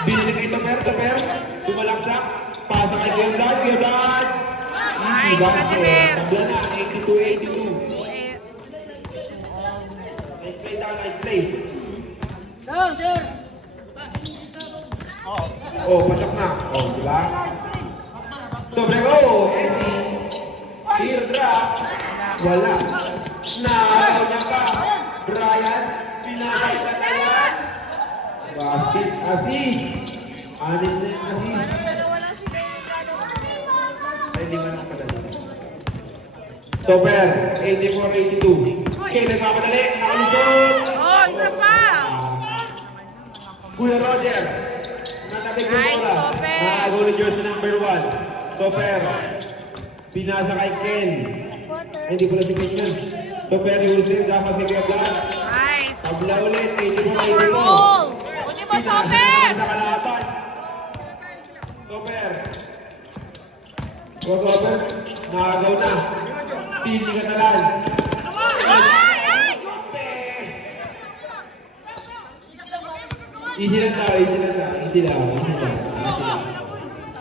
Binili kay Toper. Tumalaksak. Pasa kay Gilbert. Easy Nice, basket. Casimir. Tabla na, 82-82. Eh, Nice play down, nice play. Oh, pasok na. Oh, diba? Sobrego, Esi. Teardrop. Wala. Nakakaw niya pa. Brian, pinasay ka talaga. Basket, assist. Anin na yung assist. Wala si David. Ay, lima na pala. Topper, 84-82. Okay, nagmamadali. Nakalusot. oh, isa pa. Kuya Roger. Natabig ko Nice, bola. Topper. Nakagaw ni jersey number 1. Topper. Pinasa kay Ken. Quarter. Hindi ko na si Ken yun. Topper, Yusuf. Dapat si Kuya Blan. Nice. Tabla ulit. 84-82. Power ball. Kunin mo, Pinasa Topper. sa kalaban. Topper. Crossover. Nakagaw na. Steal ni Catalan. Ay! Easy lang daw, easy lang.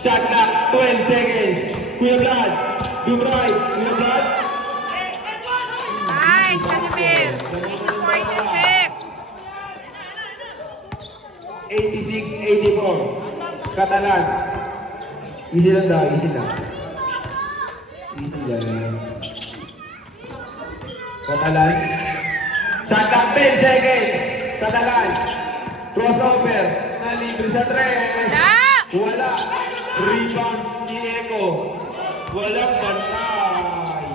Shot clock, 12 seconds. Kuya Vlad, do right. Kuya Vlad. Nice, Casimir. 86, 84. Catalan. Easy lang daw, easy lang. Catalan. Shot clock, 10 seconds. Catalan. Crossover. Nalibre sa 3. Wala. Wala. Rebound ni Eko. Walang bantay.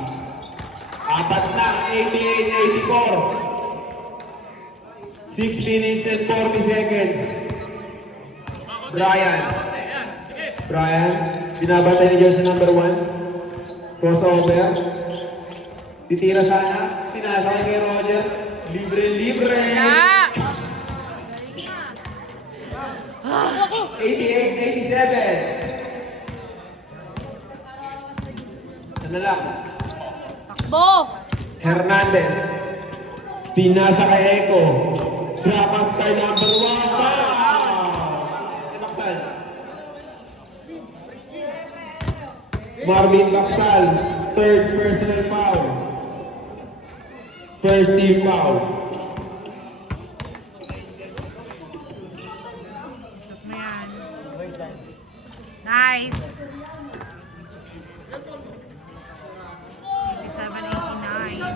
Apat na, 88-84. 6 minutes and 40 seconds. Brian, binabatay ni jersey number 1. Crossover. Titira sana. Tinasa kay Roger. Libre. Wala. 88-87. Ano lang? Takbo. Hernandez. Pinasa kay Eko. Trapas kay number 1. Baksan. Marvin Baksal. Third personal foul. First team foul. Ayan. Nice. 87-89.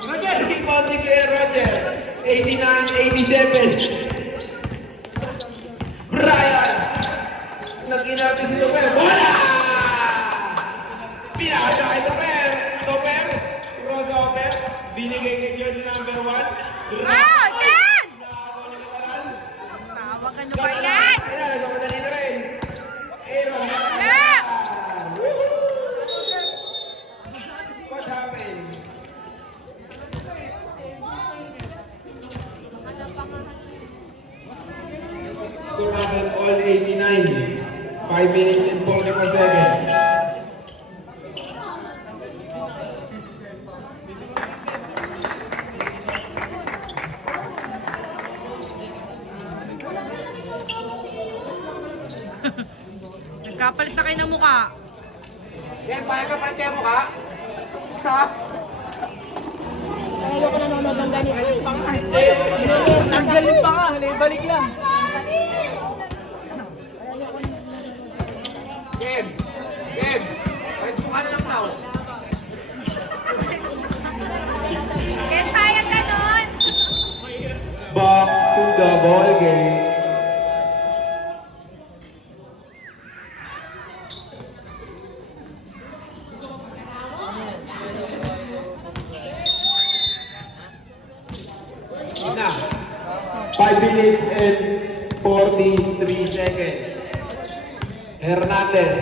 Roger, rebound ni Kuya Roger. 89-87. Brian! Nag-inapis si Toper. Wala! Pinasa kay Toper. Crossover. Binigay kay jersey number 1. Ah, Ken! Tawag ano ba yan? Nagmamadali na rin. Aaron. Wala! What happened? Score natin all 89. 5 minutes and 44 seconds. Nagkapalit na kayo ng mukha. Yan, payag ka palit kayo mukha? Ha? Ayoko nanonood ng ganito. Ang galing pa ka, balik lang. Game! Palit mukha na lang tao. Ken, payag ka nun. Back to the ball game. Na. 5 minutes and 43 seconds. Hernandez.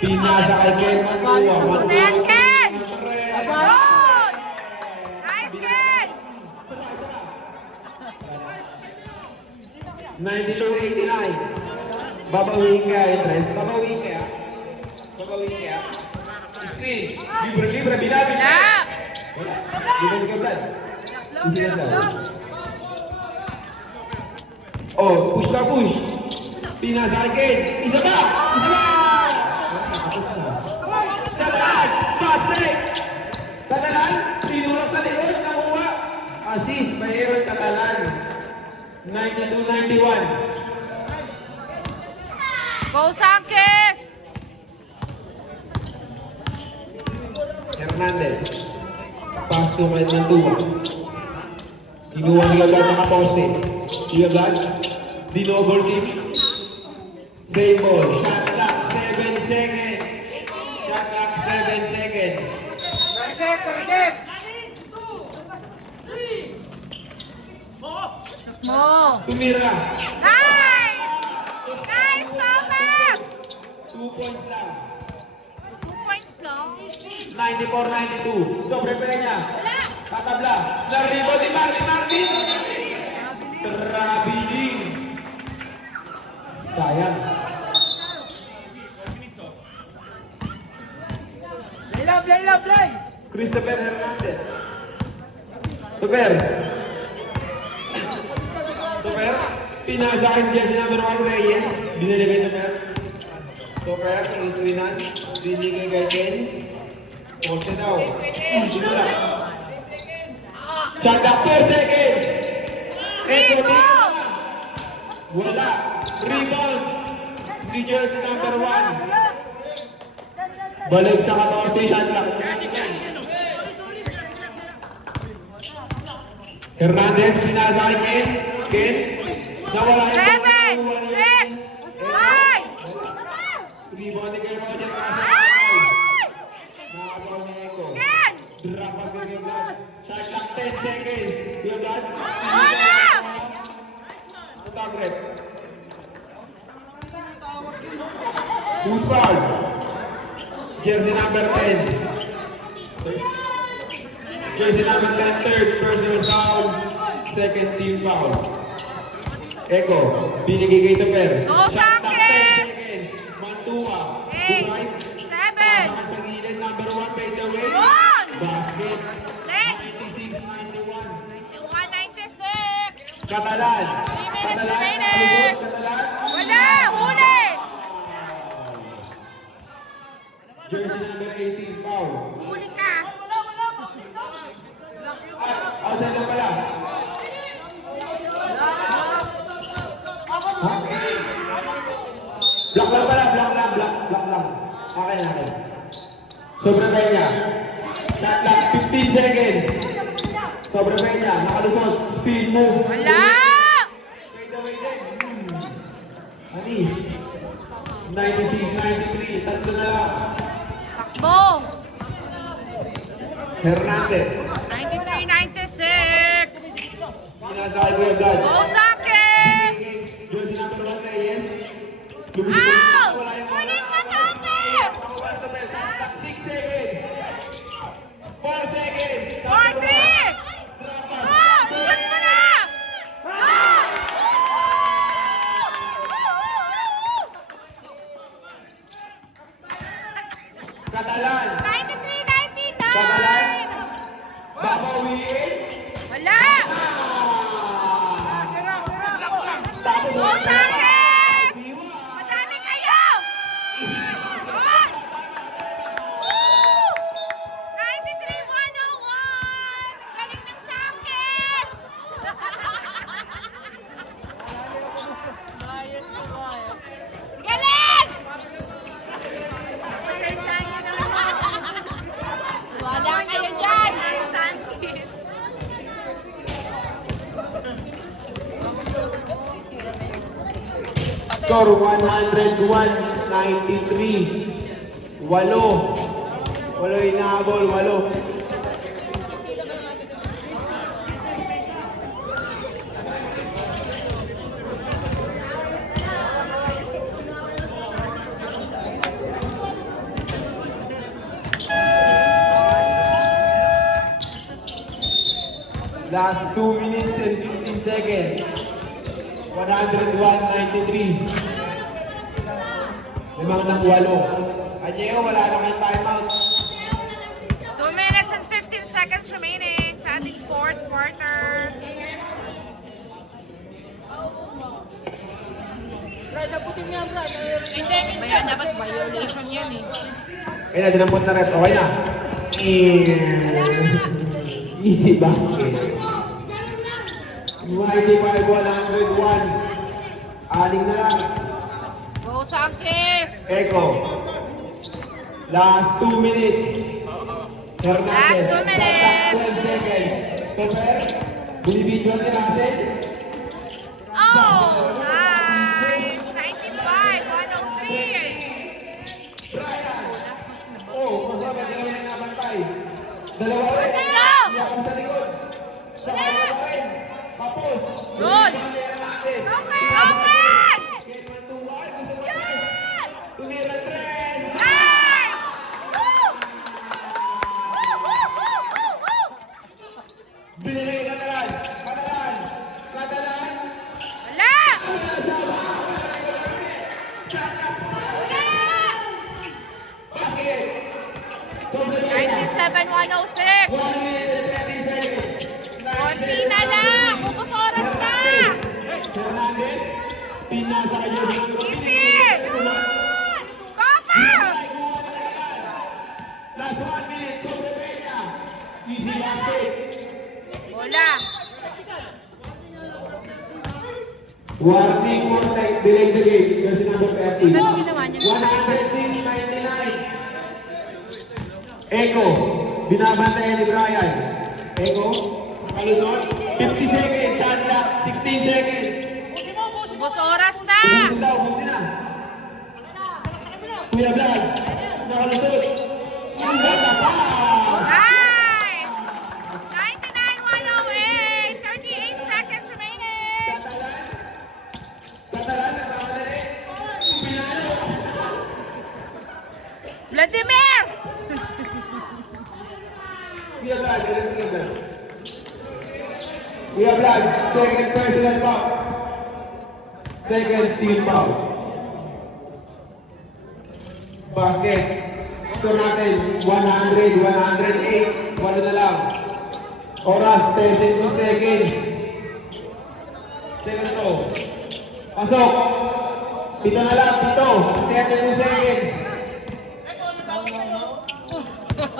Pinasa kay Ken Manua. Ano yan, Ken? Good! Nice, Ken! 92-89. Babawiin ka, Entres. Babawiin ka. screen. Libre, bilabid. Wala. Wala. Bilabid ka, Brad. Easy na lang. Oh, push na push. Pinasa akin. Isa ba? Tapos na. Tatalan! Pass break! Tatalan! Tinulak sa likod. Nakuha. Assist. Mayroon Tatalan. 92-91. Go Sanchez! Hernandez. Pass to Mantua. Inuwa ni agad nakaposte. Di agad. Dinoble team. Same ball. Shot clock 7 seconds. Shot clock 7 seconds. Reset! Mo! Tumira. Nice! Nice, Thomas! 2 points lang. 2 points lang. 94-92. Sobre Peña. Tatabla. Larribo di Martin. Trabiling. Sayang. Play! Christopher Hernandez. Super. Pinasa akin jersey number 1 Reyes. Binili kay Super. Super, Luis Rinan. Binili kay Ken. Poste daw. Binula. Shot clock 4 seconds. Rebound! Wala. Rebound. Di jersey number 1. Balik sa 14 shot clock. Hernandez, pinasa kay Ken. Ken. Nawala yung 7, 6, 5! Rebound kay Roger Casa. Nakagawa niya Eko. 10! Drop pass kay Gilbert. Shot clock 10 seconds. Gilbert. Wala! Tabret. Who's foul? Jersey number 10. Jersey number 10, third personal foul. Second team foul. Eko, binigay kay Tuper. Go, Shot clock 10 Sanchez! seconds. Mantua. 8, Right. 7, Pasok sa gilid, number 1, fade away. 1, Basket. 10, 96-91. 91-96! Katalan. 3 minutes Katalan. remaining. Katalan. Wala! Huli! Jersey number 18, foul. Huli ka! Outside lang pala. Ha? Block lang pala, block lang. Okay. Sobrang kanya. Shot clock, 15 seconds. Sobrang kanya, nakalusot. Speed move. Wala! Fade away din. Anis. 96-93, tatlo na lang. Takbo! Hernandez. 93-96! Pinasakay ko yung blood. Go Sanchez! Jersey number 1 Reyes. Out! Wala yung Huling matapit! Nakuha ito, Bel. 6 seconds. 4 seconds. 4-3! Oh! Shoot mo na! Oh! Katalan. 93-99! Katalan. Babawiin. Wala! Tapos Go Sanchez! Madami kayo! Oh! Woo! 93-101! Galing ng Sanchez! Galing! Wala kayo dyan! Score 101-93. Walo inaabol, 8. Last 2 minutes and 15 seconds. 101-93. Limang ng 8. Anyeo, wala na kayong timeout. Maya dapat violation yan eh. Ayun na, dinampot na rin. Okay na. Easy basket. 95-101. Aling na lang. Go Sanchez! Echo. Last 2 minutes. Hernandez. Last 2 minutes. 12 seconds. Prepare. Binibidyo ni Russell. Oh! Nice! 95-103! Oh, masabi ka naman na bantay. Dalawa rin. Go! Iyakan sa likod. Sa kanya rin. Tapos. Good! Hernandez. Open! Tumira 3. Nice! Woo! Woo! Woo! Woo! Woo! Woo! Binigay ka na lang. Kadalan. Kadalan. Wala! Basket. Sobre 97-106! 1 minute and 30 seconds. Konti na lang! Ubus oras na! Hernandez. Pinasa kayo. Easy! Kopa! Last 1 minute. Sobre Peña. Easy basket. Wala! Warning more time. Delay the game. Kasi number 30. Ano ginawa niya? 106.99. Echo. Binabantayan ni Brian. Echo. Nakalusot. 50 seconds. Shot clock. 16 seconds. Ubus oras na! Ubusin daw. Ubusin na. Kuya Vlad. Nakalusot. Nice! 99-108! 38 seconds remaining! Katalan. Katalan. Nakamadali. Pinalo. Vladimir! Kuya Vlad. Sige Vlad. Kuya Vlad. Second personal foul. Second team foul. Basket. Score natin. 100, 108. Wala na lang. Oras, 32 seconds. Second to. Pasok. Pito na lang, pito. 32 seconds.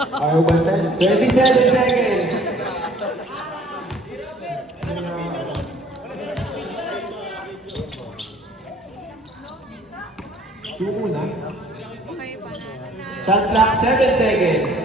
Ayaw ba tayo? 27 seconds. Suko na. Okay, panalo na. Shot clock, 7 seconds.